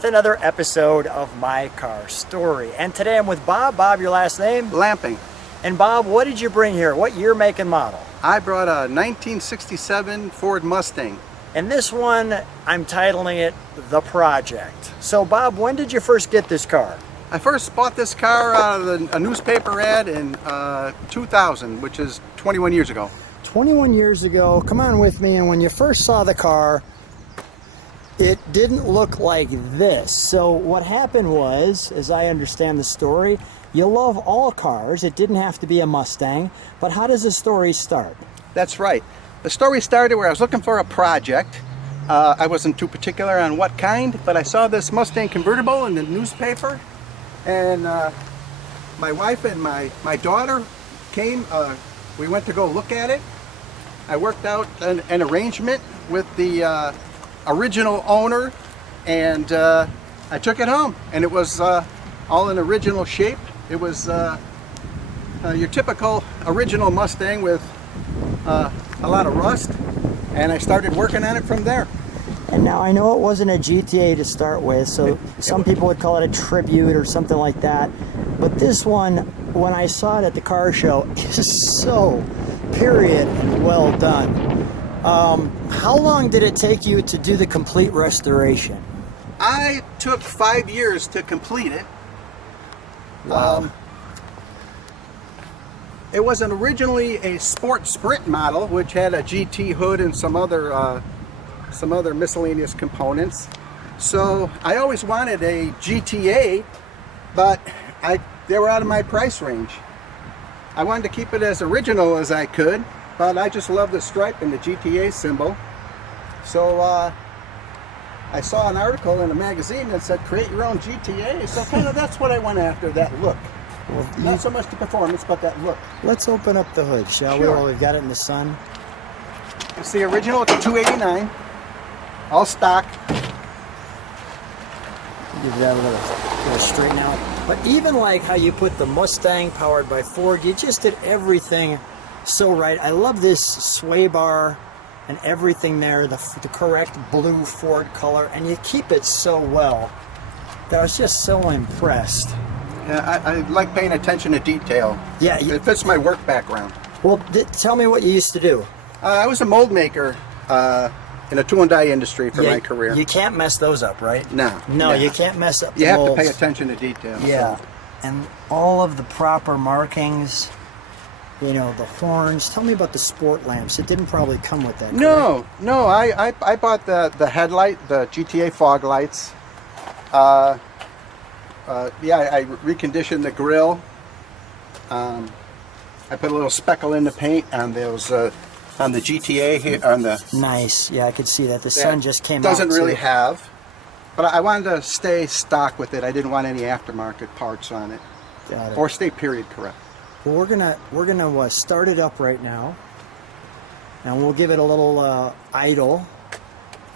with another episode of My Car Story. And today I'm with Bob. Bob, your last name? Lamping. And Bob, what did you bring here? What year, make, and model? I brought a 1967 Ford Mustang. And this one, I'm titling it The Project. So Bob, when did you first get this car? I first bought this car out of a newspaper ad in 2000, which is 21 years ago. 21 years ago, come on with me, and when you first saw the car, it didn't look like this. So what happened was, as I understand the story, you love all cars. It didn't have to be a Mustang, but how does the story start? That's right. The story started where I was looking for a project. I wasn't too particular on what kind, but I saw this Mustang convertible in the newspaper, and my wife and my daughter came. We went to go look at it. I worked out an arrangement with the original owner, and I took it home, and it was all in original shape. It was your typical original Mustang with a lot of rust, and I started working on it from there. And now I know it wasn't a GTA to start with, so some people would call it a tribute or something like that, but this one, when I saw it at the car show, is so period and well done. How long did it take you to do the complete restoration? I took 5 years to complete it. Wow. It was originally a sport sprint model, which had a GT hood and some other miscellaneous components. So I always wanted a GTA, but they were out of my price range. I wanted to keep it as original as I could, but I just love the stripe and the GTA symbol. So I saw an article in a magazine that said create your own GTA, so kind of that's what I went after, that look. Well, not so much the performance, but that look. Let's open up the hood, shall we? While we've got it in the sun. It's the original, it's a 289, all stock. Give that a little straighten out. But even like how you put the Mustang powered by Ford, you just did everything so right. I love this sway bar and everything there, the correct blue Ford color, and you keep it so well. I was just so impressed. Yeah, I like paying attention to detail. Yeah, it fits my work background. Well, tell me what you used to do. I was a mold maker in a tool and die industry for my career. You can't mess those up, right? No, you can't mess up the molds. You have to pay attention to detail. Yeah, so. And all of the proper markings, you know, the horns. Tell me about the sport lamps. It didn't probably come with that. No, I bought the headlight, the GTA fog lights. Yeah, I reconditioned the grille. I put a little speckle in the paint on those on the GTA here on the. Nice. Yeah, I could see that. The sun just came out. Doesn't really have, but I wanted to stay stock with it. I didn't want any aftermarket parts on it. Got it. Or stay period correct. Well, we're gonna start it up right now, and we'll give it a little idle,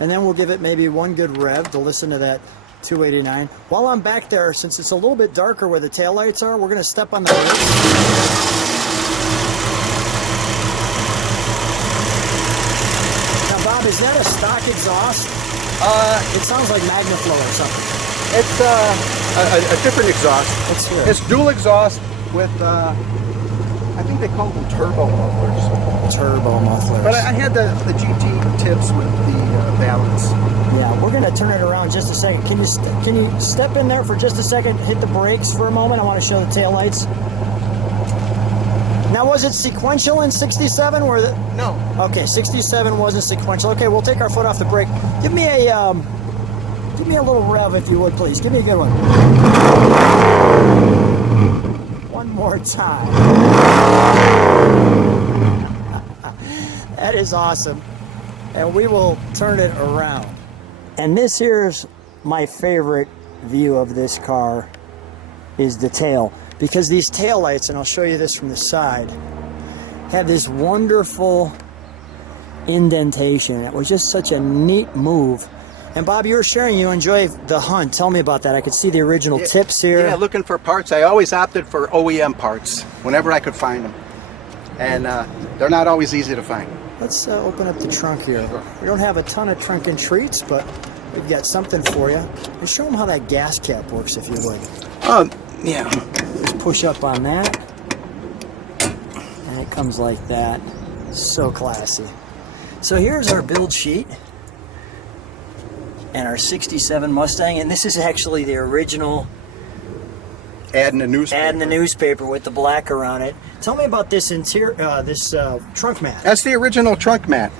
and then we'll give it maybe one good rev to listen to that 289. While I'm back there, since it's a little bit darker where the taillights are, we're gonna step on the brakes. Now, Bob, is that a stock exhaust? It sounds like MagnaFlow or something. It's a different exhaust. Let's hear it. It's dual exhaust with, I think they call them turbo mufflers. Turbo mufflers. But I had the GT tips with the balance. Yeah, we're going to turn it around just a second. Can you step in there for just a second, hit the brakes for a moment? I want to show the taillights. Now, was it sequential in 67? No. Okay, 67 wasn't sequential. Okay, we'll take our foot off the brake. Give me a little rev, if you would, please. Give me a good one. One more time. That is awesome. And we will turn it around. And this here's my favorite view of this car, is the tail. Because these tail lights, and I'll show you this from the side, have this wonderful indentation. It was just such a neat move. And Bob, you were sharing you enjoy the hunt. Tell me about that. I could see the original tips here. Yeah, looking for parts. I always opted for OEM parts whenever I could find them. And they're not always easy to find. Let's open up the trunk here. We don't have a ton of trunk and treats, but we've got something for you. And show them how that gas cap works, if you would. Yeah. Just push up on that. And it comes like that. So classy. So here's our build sheet. And our 67 Mustang. And this is actually the original. Adding the newspaper. Adding the newspaper with the black around it. Tell me about this interior, trunk mat. That's the original trunk mat.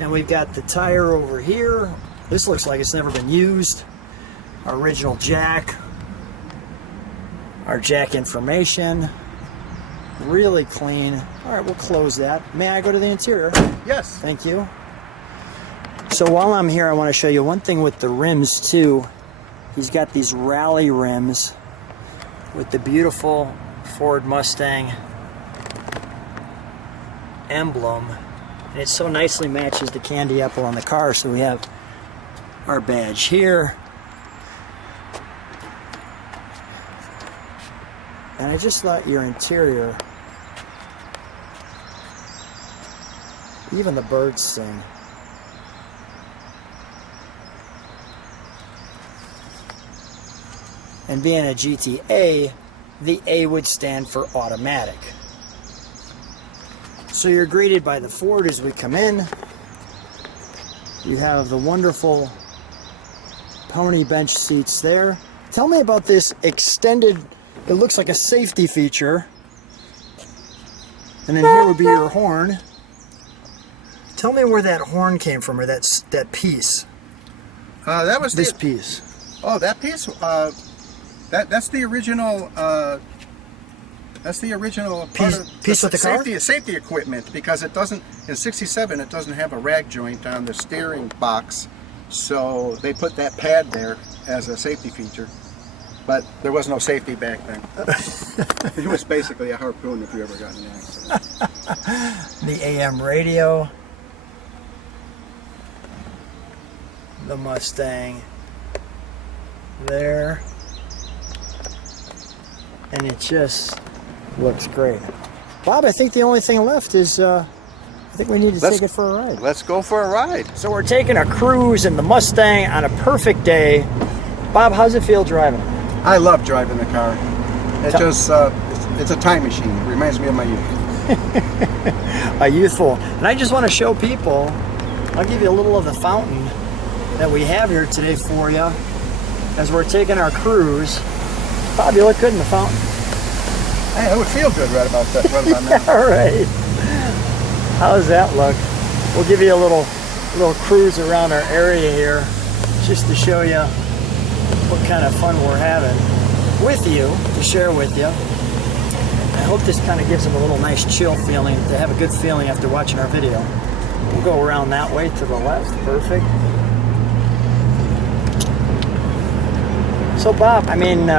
And we've got the tire over here. This looks like it's never been used. Our original jack. Our jack information. Really clean. All right, we'll close that. May I go to the interior? Yes. Thank you. So while I'm here, I want to show you one thing with the rims too. He's got these rally rims with the beautiful Ford Mustang emblem. And it so nicely matches the candy apple on the car. So we have our badge here. And I just thought your interior, even the birds sing. And being a GTA, the A would stand for automatic. So you're greeted by the Ford as we come in. You have the wonderful pony bench seats there. Tell me about this extended, it looks like a safety feature. And then here would be your horn. Tell me where that horn came from, or that piece. That was this piece. Oh, that piece. That's the original. That's the original piece with the car? Safety equipment, because it doesn't, in 67 it doesn't have a rag joint on the steering box, so they put that pad there as a safety feature. But there was no safety back then. It was basically a harpoon if you ever got in an accident. The AM radio. The Mustang. There. And it just looks great. Bob, I think the only thing left is, I think we need to take it for a ride. Let's go for a ride. So we're taking a cruise in the Mustang on a perfect day. Bob, how's it feel driving? I love driving the car. It just, it's a time machine. It reminds me of my youth. A youthful. And I just want to show people, I'll give you a little of the fountain that we have here today for you as we're taking our cruise. Bob, you look good in the fountain. Hey, it would feel good right about that. Right about now. All right. How does that look? We'll give you a little cruise around our area here just to show you what kind of fun we're having with you, to share with you. I hope this kind of gives them a little nice chill feeling, to have a good feeling after watching our video. We'll go around that way to the left. Perfect. So Bob, I mean,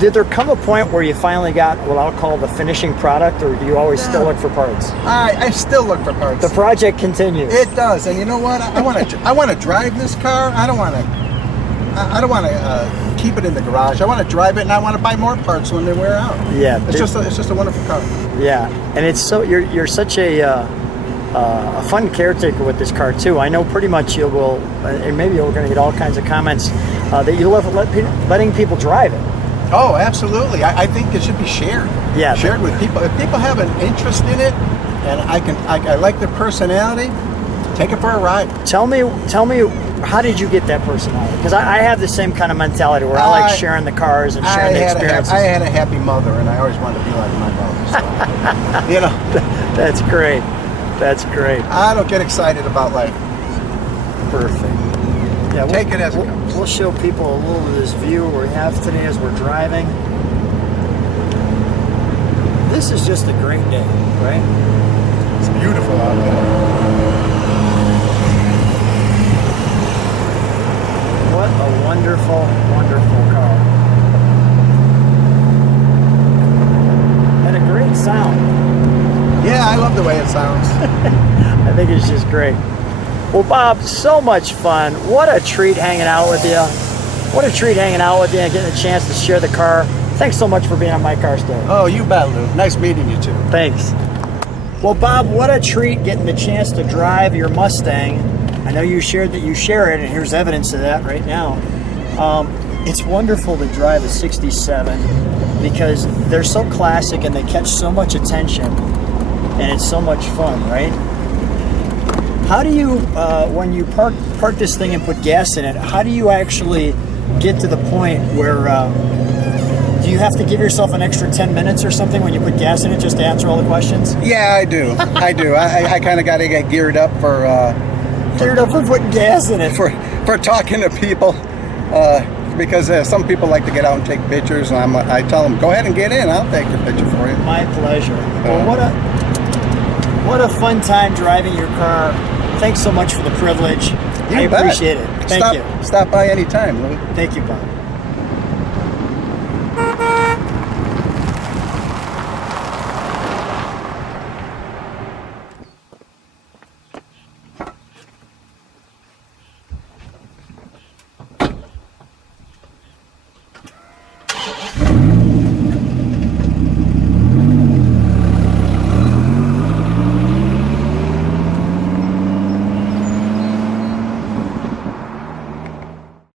did there come a point where you finally got what I'll call the finishing product, or do you always still look for parts? I still look for parts. The project continues. It does, and you know what? I want to drive this car. I don't want to keep it in the garage. I want to drive it, and I want to buy more parts when they wear out. Yeah, it's just a wonderful car. Yeah, and it's so you're such a fun caretaker with this car too. I know pretty much you will, and maybe you're going to get all kinds of comments that you love letting people drive it. Oh, absolutely. I think it should be shared. Yeah, shared with people. If people have an interest in it, and I like their personality, take it for a ride. Tell me, how did you get that personality? Because I have the same kind of mentality where I like sharing the cars and sharing the experiences. I had a happy mother, and I always wanted to be like my mother. So, you know, that's great. That's great. I don't get excited about life. Perfect. Yeah, take it as it comes. We'll show people a little of this view we have today as we're driving. This is just a great day, right? It's beautiful out there. What a wonderful, wonderful car. And a great sound. Yeah, I love the way it sounds. I think it's just great. Well, Bob, so much fun. What a treat hanging out with you. What a treat hanging out with you and getting a chance to share the car. Thanks so much for being on My Car Story. Oh, you bet, Lou. Nice meeting you too. Thanks. Well, Bob, what a treat getting the chance to drive your Mustang I know you shared that you share it, and here's evidence of that right now. It's wonderful to drive a 67 because they're so classic and they catch so much attention, and it's so much fun, right? How do you, when you park this thing and put gas in it, how do you actually get to the point where, do you have to give yourself an extra 10 minutes or something when you put gas in it just to answer all the questions? Yeah, I do. I do. I kind of got to get geared up for putting gas in it. For talking to people, because some people like to get out and take pictures, and I tell them, go ahead and get in. I'll take your picture for you. My pleasure. Well, what a fun time driving your car. Thanks so much for the privilege. I appreciate it. Thank you. Stop by anytime, Louis. Thank you, Bob.